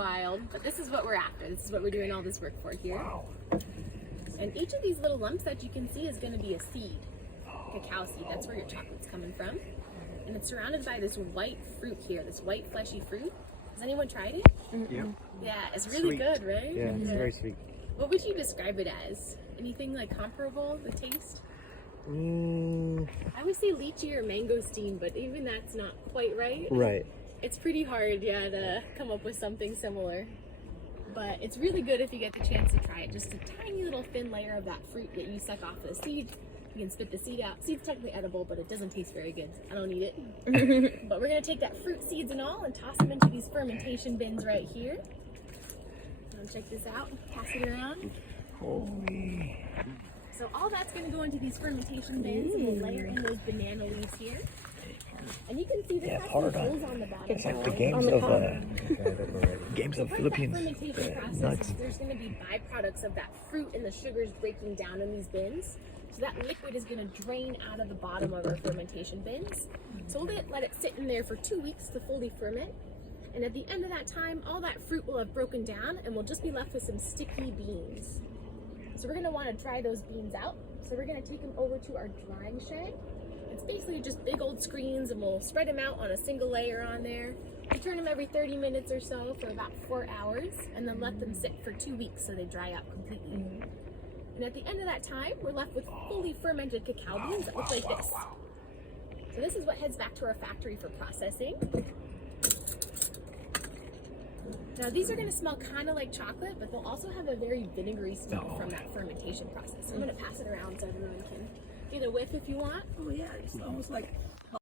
wild, but this is what we're after. This is what we're doing all this work for here. Wow. And each of these little lumps that you can see is going to be a seed, cacao seed. That's where your chocolate's coming from. And it's surrounded by this white fruit here, this white fleshy fruit. Has anyone tried it? Yep. Yeah, it's really Sweet. good, right? Yeah, it's very sweet. What would you describe it as? Anything like comparable, the taste? I would say lychee or mangosteen, but even that's not quite right. Right. It's pretty hard, yeah, to come up with something similar. But it's really good if you get the chance to try it. Just a tiny little thin layer of that fruit that you suck off the seed. You can spit the seed out. Seed's technically edible, but it doesn't taste very good. I don't eat it. But we're gonna take that fruit, seeds and all, and toss them into these fermentation bins right here. Check this out. Pass it around. Holy. So all that's going to go into these fermentation bins, and we'll layer in those banana leaves here. And you can see this has some holes on the bottom. It's like the games of Part Philippines. of that fermentation process Nuts. is there's going to be byproducts of that fruit and the sugars breaking down in these bins. So that liquid is going to drain out of the bottom of our fermentation bins. So we'll let it sit in there for 2 weeks to fully ferment. And at the end of that time, all that fruit will have broken down and we'll just be left with some sticky beans. So we're gonna wanna dry those beans out. So we're gonna take them over to our drying shed. It's basically just big old screens and we'll spread them out on a single layer on there. We turn them every 30 minutes or so for about 4 hours and then let them sit for 2 weeks so they dry out completely. And at the end of that time, we're left with fully fermented cacao beans that look like this. So this is what heads back to our factory for processing. Now these are going to smell kind of like chocolate, but they'll also have a very vinegary smell from that fermentation process. I'm going to pass it around so everyone can get a whiff if you want. Oh yeah, it's almost like